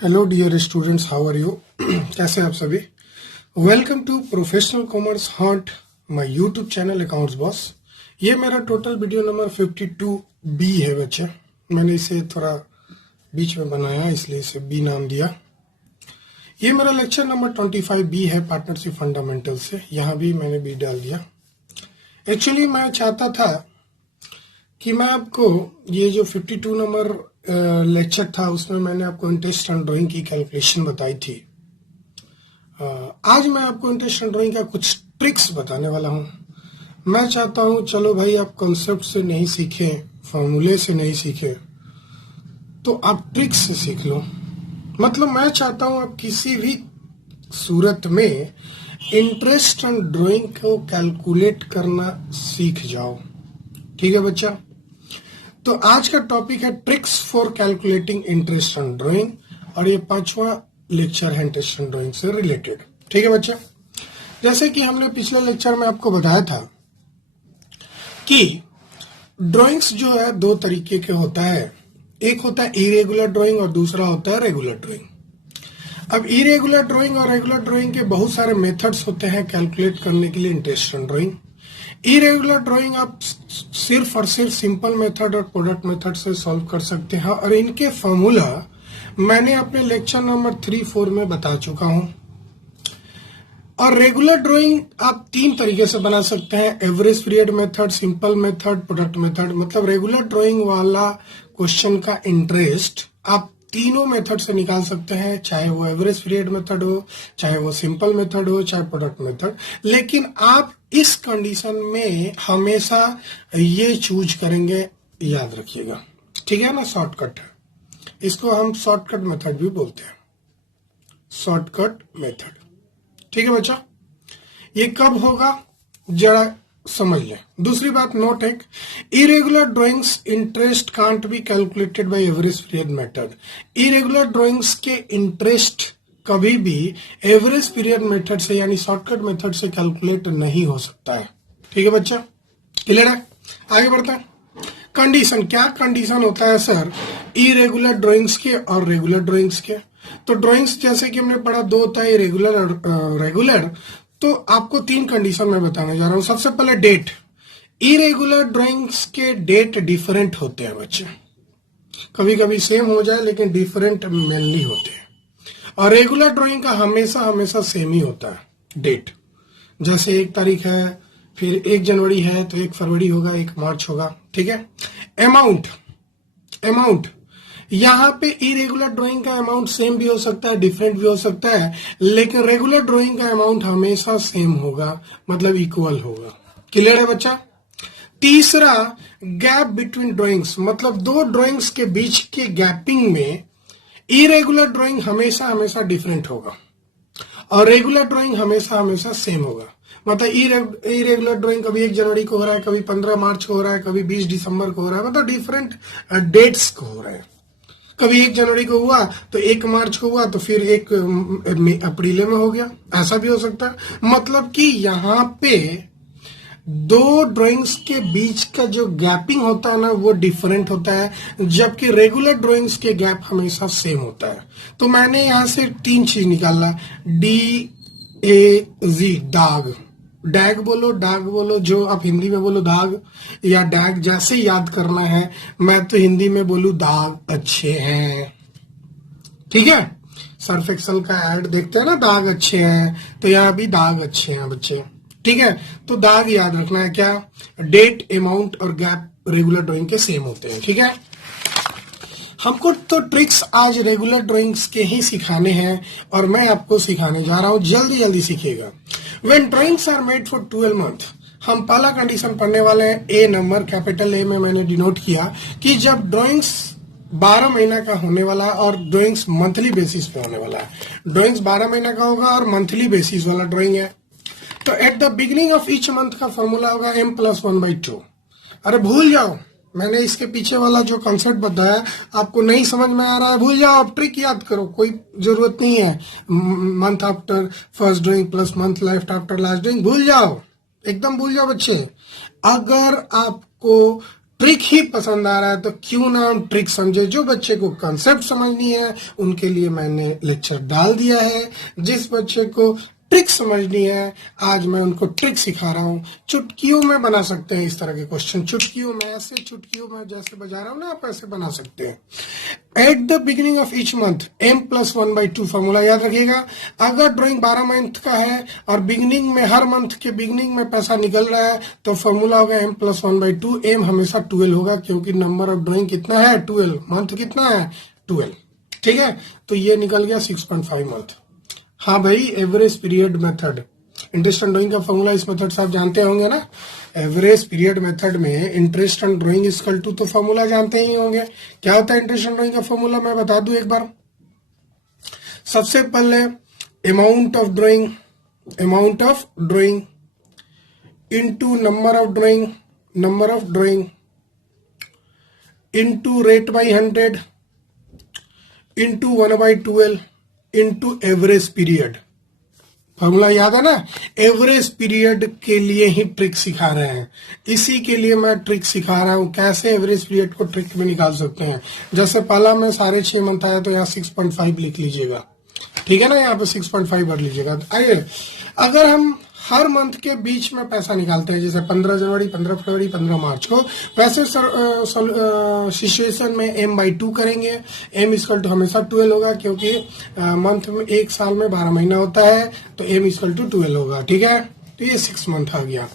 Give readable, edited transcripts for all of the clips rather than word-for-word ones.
Hello dear students, how are you. कैसे हैं आप सभी। Welcome to professional commerce hot, my YouTube channel accounts boss. ये मेरा टोटल वीडियो नंबर 52B है बच्चे। मैंने इसे थोड़ा बीच में बनाया इसलिए इसे बी नाम दिया। ये मेरा लेक्चर नंबर 25B है पार्टनरशिप फंडामेंटल से। यहाँ भी मैंने बी डाल दिया। एक्चुअली मैं चाहता था कि मैं आपको ये जो 52 नंबर लेक्चर था उसमें मैंने आपको इंटरेस्ट ऑन ड्राइंग की कैलकुलेशन बताई थी। आज मैं आपको इंटरेस्ट ऑन ड्राइंग का कुछ ट्रिक्स बताने वाला हूँ। मैं चाहता हूँ चलो भाई आप कॉन्सेप्ट से नहीं सीखे, फॉर्मूले से नहीं सीखे, तो आप ट्रिक्स से सीख लो। मतलब मैं चाहता हूँ आप किसी भी सूरत में इंटरेस्ट ऑन ड्राइंग को कैलकुलेट करना सीख जाओ। ठीक है बच्चा। तो आज का टॉपिक है tricks for calculating interest on drawing, और ये 5वां लेक्चर है इंटरेस्ट ऑन ड्राइंग से रिलेटेड। ठीक है बच्चा। जैसे कि हमने पिछले लेक्चर में आपको बताया था कि ड्राइंग्स जो है दो तरीके के होता है। एक होता है इरेगुलर ड्राइंग और दूसरा होता है रेगुलर ड्राइंग। अब इरेगुलर ड्राइंग और रेगुलर ड्राइंग के बहुत सारे मेथड्स होते हैं कैलकुलेट करने के लिए interest on drawing. Irregular drawing आप सिर्फ और सिर्फ सिंपल मेथड और प्रोडक्ट मेथड से सॉल्व कर सकते हैं, और इनके फॉर्मूला मैंने अपने लेक्चर नंबर 3-4 में बता चुका हूं। और रेगुलर ड्राइंग आप 3 तरीके से बना सकते हैं: average period method, simple method, product method. मतलब रेगुलर ड्राइंग वाला क्वेश्चन का इंटरेस्ट आप तीनों मेथड से निकाल सकते हैं, चाहे वो एवरेज पीरियड मेथड हो, चाहे वो सिंपल मेथड हो, चाहे प्रोडक्ट मेथड। लेकिन आप इस कंडीशन में हमेशा ये चूज करेंगे, याद रखिएगा। ठीक है ना, शॉर्टकट है, इसको हम शॉर्टकट मेथड भी बोलते हैं, शॉर्टकट मेथड। ठीक है बच्चा। ये कब होगा जरा समझ लें। दूसरी बात नोट है, irregular drawings interest can't be calculated by average period method. Irregular drawings के इंटरेस्ट कभी भी एवरेज पीरियड मेथड से यानी शॉर्टकट मेथड से कैलकुलेट नहीं हो सकता है। ठीक है बच्चा, क्लियर है। आगे बढ़ते हैं। कंडीशन, क्या कंडीशन होता है सर इरेगुलर ड्राइंग्स के और रेगुलर ड्राइंग्स के। तो ड्राइंग्स जैसे कि हमने पढ़ा दो होता है, इरेगुलर और रेगुलर। तो आपको 3 कंडीशन में बताने जा रहा हूं। सबसे पहले डेट। इरेगुलर ड्राइंग्स के डेट डिफरेंट होते हैं बच्चे, कभी कभी सेम हो जाए लेकिन डिफरेंट मेनली होते हैं। और रेगुलर ड्राइंग का हमेशा हमेशा सेम ही होता है डेट। जैसे 1 तारीख है, फिर 1 जनवरी है तो 1 फरवरी होगा, 1 मार्च होगा। ठीक है। अमाउंट यहाँ पे इरेगुलर ड्राइंग का अमाउंट सेम भी हो सकता है, डिफरेंट भी हो सकता है, लेकिन रेगुलर ड्राइंग का अमाउंट हमेशा सेम होगा, मतलब इक्वल होगा। क्लियर है बच्चा। तीसरा, गैप बिटवीन ड्राइंग्स, मतलब 2 ड्राइंग्स के बीच के गैपिंग में इरेगुलर ड्राइंग हमेशा हमेशा डिफरेंट होगा और रेगुलर ड्राइंग हमेशा हमेशा सेम होगा। मतलब इरेगुलर ड्राइंग कभी 1 जनवरी को हो रहा है, कभी 15 मार्च को हो रहा है, कभी 20 दिसंबर को हो रहा है, मतलब डिफरेंट डेट्स को हो रहा है। कभी 1 जनवरी को हुआ तो 1 मार्च को हुआ तो फिर 1 अप्रैल में हो गया, ऐसा भी हो सकता है। मतलब कि यहाँ पे 2 ड्राइंग्स के बीच का जो गैपिंग होता है ना वो डिफरेंट होता है, जबकि रेगुलर ड्राइंग्स के गैप हमेशा सेम होता है। तो मैंने यहां से 3 चीज निकाला, DAG, दाग। डैग बोलो, डाग बोलो, जो आप हिंदी में बोलो दाग या डैग, जैसे याद करना है। मैं तो हिंदी में बोलू दाग अच्छे हैं। ठीक है। सर्फ एक्सल का ऐड देखते हैं ना, दाग अच्छे हैं, तो यहाँ भी दाग अच्छे हैं बच्चे। ठीक है। तो दाग याद रखना है क्या, डेट, अमाउंट और गैप रेगुलर ड्राइंग के सेम होते हैं। ठीक है। हमको तो ट्रिक्स आज रेगुलर ड्राइंग्स के ही सिखाने हैं और मैं आपको सिखाने जा रहा हूं, जल्दी जल्दी सीखिएगा। When drawings are made for 12 month, हम पहला कंडीशन पढ़ने वाले हैं। ए नंबर, कैपिटल ए में मैंने डिनोट किया कि जब ड्राइंग्स 12 महीना का होने वाला है और ड्राइंग्स मंथली बेसिस पे होने वाला है। ड्राइंग्स 12 महीना का होगा और मंथली बेसिस वाला ड्राइंग है। तो at the beginning of each month का फॉर्मूला होगा m+1/2। अरे भूल जाओ, मैंने इसके पीछे वाला जो कॉन्सेप्ट बताया आपको नहीं समझ में आ रहा है, भूल जाओ, आप ट्रिक याद करो, कोई जरूरत नहीं है। Month after first drawing plus month left after last drawing, भूल जाओ, एकदम भूल जाओ बच्चे। अगर आपको ट्रिक ही पसंद आ रहा है तो क्यों ना हम ट्रिक समझे। जो बच्चे को कंसेप्ट समझनी है उनके लिए मैंने लेक्चर डाल दिया है, जिस बच्चे को ट्रिक समझनी है आज मैं उनको ट्रिक सिखा रहा हूँ। चुटकियों में बना सकते हैं इस तरह के क्वेश्चन, चुटकियों में ऐसे, चुटकियों में जैसे बजा रहा हूँ ना, आप ऐसे बना सकते हैं। At the beginning of each month m+1/2 formula याद रखिएगा। अगर ड्राइंग 12 मंथ का है और बिगिनिंग में, हर मंथ के बिगिनिंग में पैसा निकल रहा है तो फॉर्मूला होगा m+1/2। m हमेशा 12 होगा क्योंकि नंबर ऑफ ड्राइंग कितना है 12, मंथ कितना है 12, ठीक है। तो ये निकल गया 6.5 मंथ। हाँ भाई, average period method, interest on drawing का फॉर्मूला इस मेथड से आप जानते होंगे ना। एवरेज पीरियड मेथड में interest on drawing equal to, तो फॉर्मूला जानते ही होंगे। क्या होता है इंटरेस्ट ऑन ड्राइंग का फॉर्मूला, मैं बता दूं एक बार। सबसे पहले amount of drawing into number of drawing into rate by 100 into 1/12 into average period. Formula याद है ना। एवरेज पीरियड के लिए ही ट्रिक सिखा रहे हैं, इसी के लिए मैं ट्रिक सिखा रहा हूं कैसे एवरेज पीरियड को ट्रिक में निकाल सकते हैं। जैसे पहला में 6.5 मंथ आया तो यहाँ 6.5 लिख लीजिएगा, ठीक है ना, यहाँ पे 6.5 भर लीजिएगा। आइए, अगर हम हर मंथ के बीच में पैसा निकालते हैं, जैसे 15 जनवरी, 15 फरवरी, 15 मार्च को, वैसे सिचुएशन में m/2 करेंगे। m इक्वल टू हमेशा 12 होगा क्योंकि मंथ में, एक साल में 12 महीना होता है तो m इक्वल टू 12 होगा, ठीक है। तो ये 6 मंथ आ गया।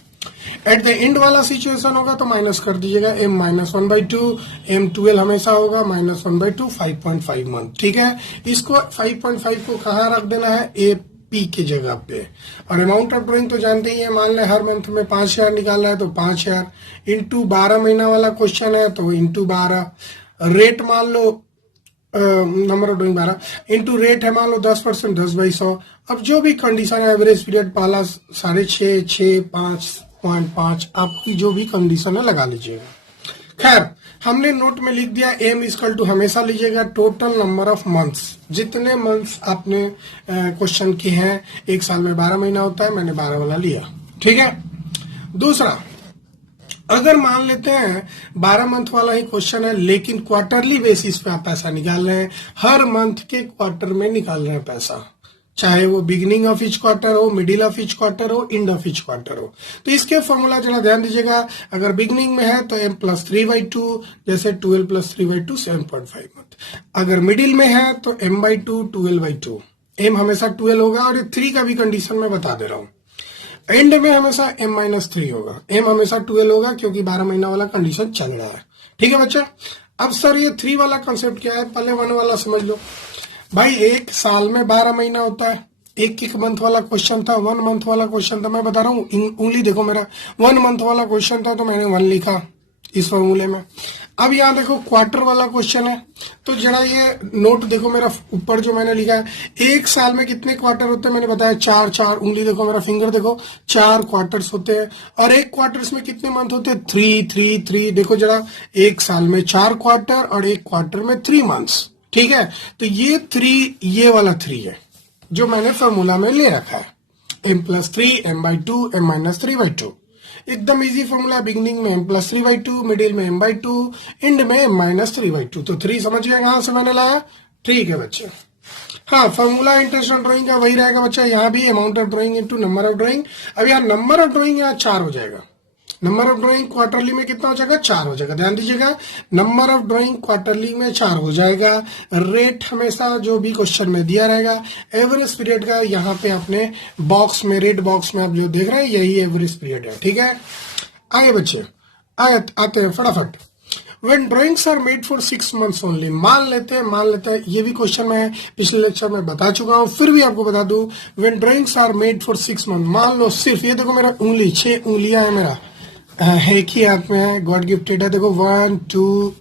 एट द एंड वाला सिचुएशन होगा तो माइनस कर दीजिएगा, m-1/2, m 12 हमेशा होगा, -1/2 5.5 मंथ, ठीक है। इसको 5.5 को कहाँ रख देना है, ए पी की जगह पे। और अमाउंट ऑफ ड्राइंग तो जानते ही है, मान लें हर मंथ में 5000 निकालना है तो 5000 इंटू 12 महीना वाला क्वेश्चन है तो इंटू 12, रेट मान लो number of drawing 12 into rate है मान लो 10%, 10/100। अब जो भी कंडीशन है, एवरेज पीरियड पहला 6.5, 6, 5.5, आपकी जो भी कंडीशन है लगा लीजिएगा। खैर, हमने नोट में लिख दिया m इक्वल टू हमेशा लीजिएगा टोटल नंबर ऑफ मंथ्स, जितने मंथ्स आपने क्वेश्चन किए हैं। एक साल में 12 महीना होता है, मैंने 12 वाला लिया, ठीक है। दूसरा, अगर मान लेते हैं 12 मंथ वाला ही क्वेश्चन है लेकिन क्वार्टरली बेसिस पे आप पैसा निकाल रहे हैं, हर मंथ के क्वार्टर में निकाल रहे हैं पैसा, चाहे वो बिगिनिंग ऑफ ईच क्वार्टर हो, मिडिल ऑफ ईच क्वार्टर हो, एंड ऑफ ईच क्वार्टर हो। तो इसके फॉर्मूला जरा ध्यान दीजिएगा। अगर बिगिनिंग में है तो m+3/2, जैसे 12 + 3/2 7.5 मंथ। अगर मिडिल में है तो m/2 12/2, m हमेशा 12 होगा और 3 का भी कंडीशन मैं बता दे रहा हूं। एंड में हमेशा m-3 होगा, m हमेशा 12 होगा क्योंकि 12 महीना वाला कंडीशन चल रहा है, ठीक है बच्चा। अब सर ये 3 वाला कंसेप्ट क्या है, पहले 1 वाला समझ लो। भाई एक साल में 12 महीना होता है, एक मंथ वाला क्वेश्चन था, 1 मंथ वाला क्वेश्चन था, मैं बता रहा हूँ, उंगली देखो मेरा, 1 मंथ वाला क्वेश्चन था तो मैंने 1 लिखा इस फॉर्मूले में। अब यहाँ देखो क्वार्टर वाला क्वेश्चन है तो जरा ये नोट देखो मेरा ऊपर जो मैंने लिखा है, एक साल में कितने क्वार्टर होते हैं मैंने बताया 4, उंगली देखो मेरा फिंगर देखो, 4 क्वार्टर्स होते हैं। और एक क्वार्टर्स में कितने मंथ होते हैं 3 देखो जरा, एक साल में 4 क्वार्टर और एक क्वार्टर में 3 मंथ्स, ठीक है। तो ये 3, ये वाला 3 है जो मैंने फॉर्मूला में ले रखा है, m+3, m/2, m-3/2। एकदम इजी फॉर्मूला, बिगिनिंग में m+3/2, मिडिल में m/2, एंड में m-3/2। तो 3 समझ गया कहां से मैंने लाया, ठीक है बच्चे। हाँ, फॉर्मूला इंटरेस्ट ऑन ड्राइंग का वही रहेगा बच्चा, यहाँ भी amount of drawing into number of drawing. अब यहाँ नंबर ऑफ ड्राइंग यहाँ 4 हो जाएगा, नंबर ऑफ ड्राइंग क्वार्टरली में कितना हो जाएगा, 4 हो जाएगा। ध्यान दीजिएगा, नंबर ऑफ ड्राइंग क्वार्टरली में 4 हो जाएगा। रेट हमेशा जो भी क्वेश्चन में दिया रहेगा। एवरेज पीरियड का यहाँ पे अपने बॉक्स में, रेड बॉक्स में आप जो देख रहे हैं यही एवरेज पीरियड है, ठीक है। आगे बच्चे आते हैं फटाफट। When drawings are made for 6 months only, मान लेते हैं ये भी क्वेश्चन मैं पिछले लेक्चर में बता चुका हूँ, फिर भी आपको बता दूं। When drawings are made for 6 months, मान लो सिर्फ ये देखो मेरा उंगली, 6 उंगलियां है मेरा, एक ही हाथ में है, गॉड गिफ्टेड है। देखो 1 2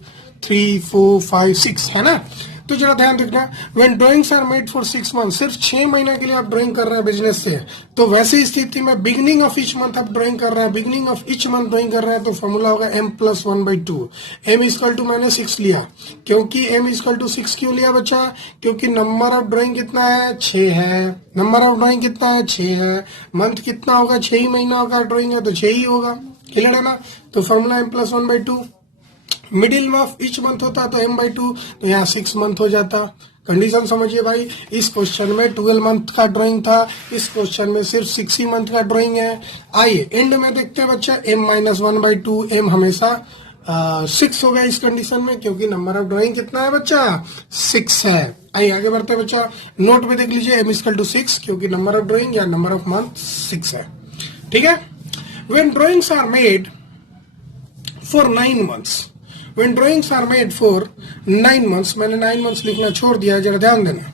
3 4 5 6 है ना। तो जरा ध्यान रखना, when drawings are made for 6 month, सिर्फ 6 महीने के लिए आप ड्राइंग कर रहे हैं बिजनेस से, तो वैसी स्थिति में बिगिनिंग ऑफ ईच मंथ आप ड्राइंग कर रहे हैं, beginning of each month drawing कर रहे हैं तो फॉर्मूला होगा m+1/2। m इक्वल टू मैंने 6 लिया, क्योंकि m इक्वल टू 6 क्यों लिया बच्चा, क्योंकि नंबर ऑफ ड्राइंग कितना है 6 है, नंबर ऑफ ड्राइंग कितना है 6 है, मंथ कितना होगा 6 ही महीना होगा ड्राइंग है तो 6 ही होगा, क्लियर है ना। तो फॉर्मूला m+1/2, मिडिल में ऑफ ईच मंथ होता तो m/2, तो यहाँ 6 मंथ हो जाता। कंडीशन समझिए भाई, इस क्वेश्चन में 12 मंथ का ड्राइंग था, इस क्वेश्चन में सिर्फ 6 ही मंथ का ड्राइंग है। आइए एंड में देखते हैं बच्चा, m-1/2, m हमेशा 6 होगा इस कंडीशन में, क्योंकि नंबर ऑफ ड्राइंग कितना है बच्चा, 6 है। आइए आगे बढ़ते हैं बच्चा, नोट में देख लीजिए m=6, क्योंकि नंबर ऑफ ड्राइंग या नंबर ऑफ मंथ 6 है। ठीक है। When drawings are made for 9 months, When drawings are made for 9 months, मैंने 9 months लिखना छोड़ दिया, जरा ध्यान देना।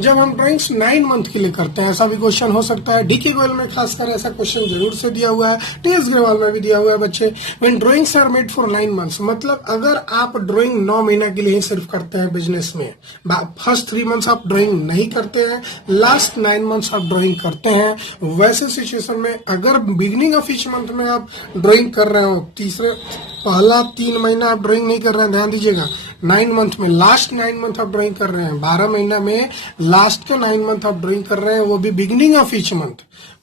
जब हम ड्राइंग्स 9 मंथ के लिए करते हैं, ऐसा भी क्वेश्चन हो सकता है, डीके गोयल में खासकर ऐसा क्वेश्चन जरूर से दिया हुआ है, टीएस ग्रेवाल में भी दिया हुआ है बच्चे। When drawings are made for 9 months, मतलब अगर आप ड्राइंग 9 महीना के लिए ही सिर्फ करते हैं बिजनेस में, फर्स्ट 3 मंथ्स आप ड्राइंग नहीं करते हैं, लास्ट 9 मंथ्स आप ड्राइंग करते हैं, वैसे सिचुएशन में अगर बिगिनिंग ऑफ ईच मंथ में आप ड्राइंग कर रहे हो, पहला 3 महीना आप ड्राइंग नहीं कर रहे हैं, ध्यान दीजिएगा, 9 मंथ में लास्ट 9 मंथ आप ड्राइंग कर रहे हैं, 12 महीना में लास्ट के 9 मंथ आप ड्राइंग कर रहे हैं, वो भी बिगिनिंग ऑफ ईच मंथ,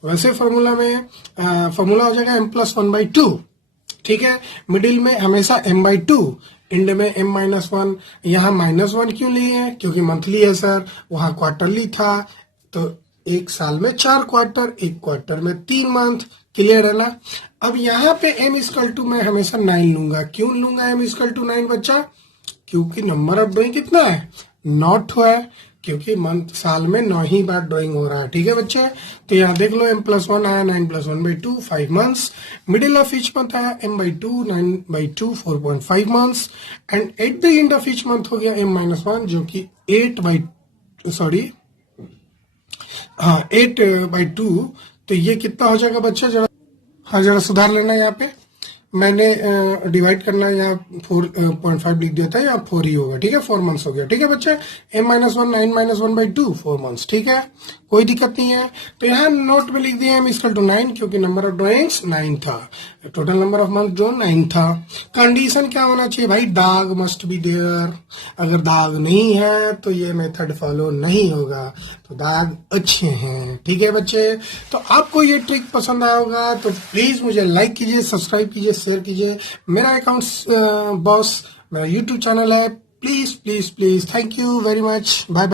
वैसे फॉर्मूला में फॉर्मूला हो जाएगा m+1/2। ठीक है। मिडिल में हमेशा m/2, एंड में m-1। यहाँ -1 क्यों लिए हैं, क्योंकि मंथली है सर, वहां क्वार्टरली था, तो एक साल में 4 क्वार्टर, एक क्वार्टर में 3 मंथ। क्लियर है ना। अब यहाँ पे m= मैं हमेशा 9 लूंगा। क्यों लूंगा m=9 बच्चा, क्योंकि नंबर ऑफ ड्राइंग कितना है, 9 है, क्योंकि मंथ साल में 9 ही बार ड्राइंग हो रहा है। ठीक है बच्चे, तो यहाँ देख लो m+1 आया 9+1/2 5 months, middle of each month आया m/2 9/2 4.5 months, and at the end of each month हो गया m-1, जो कि 8/2। तो ये कितना हो जाएगा बच्चा, जरा सुधार लेना। यहाँ पे मैंने डिवाइड करना, यहाँ 4.5 लिख दिया था, यहाँ 4 ही होगा। ठीक है, 4 मंथ्स हो गया। ठीक है बच्चे, m-1 9-1/2 4 मंथ्स। ठीक है, कोई दिक्कत नहीं है। तो यहाँ नोट में लिख दिया m=9, क्योंकि नंबर ऑफ ड्राइंग्स 9 था, टोटल नंबर ऑफ मंथ जो 9 था। कंडीशन क्या होना चाहिए भाई, दाग मस्ट बी देयर। अगर दाग नहीं है तो ये मेथड फॉलो नहीं होगा, तो दाग अच्छे हैं। ठीक है बच्चे, तो आपको ये ट्रिक पसंद आया होगा तो प्लीज मुझे लाइक कीजिए, सब्सक्राइब कीजिए, शेयर कीजिए। मेरा अकाउंट्स बॉस मेरा यूट्यूब चैनल है, please please please. Thank you very much, bye bye.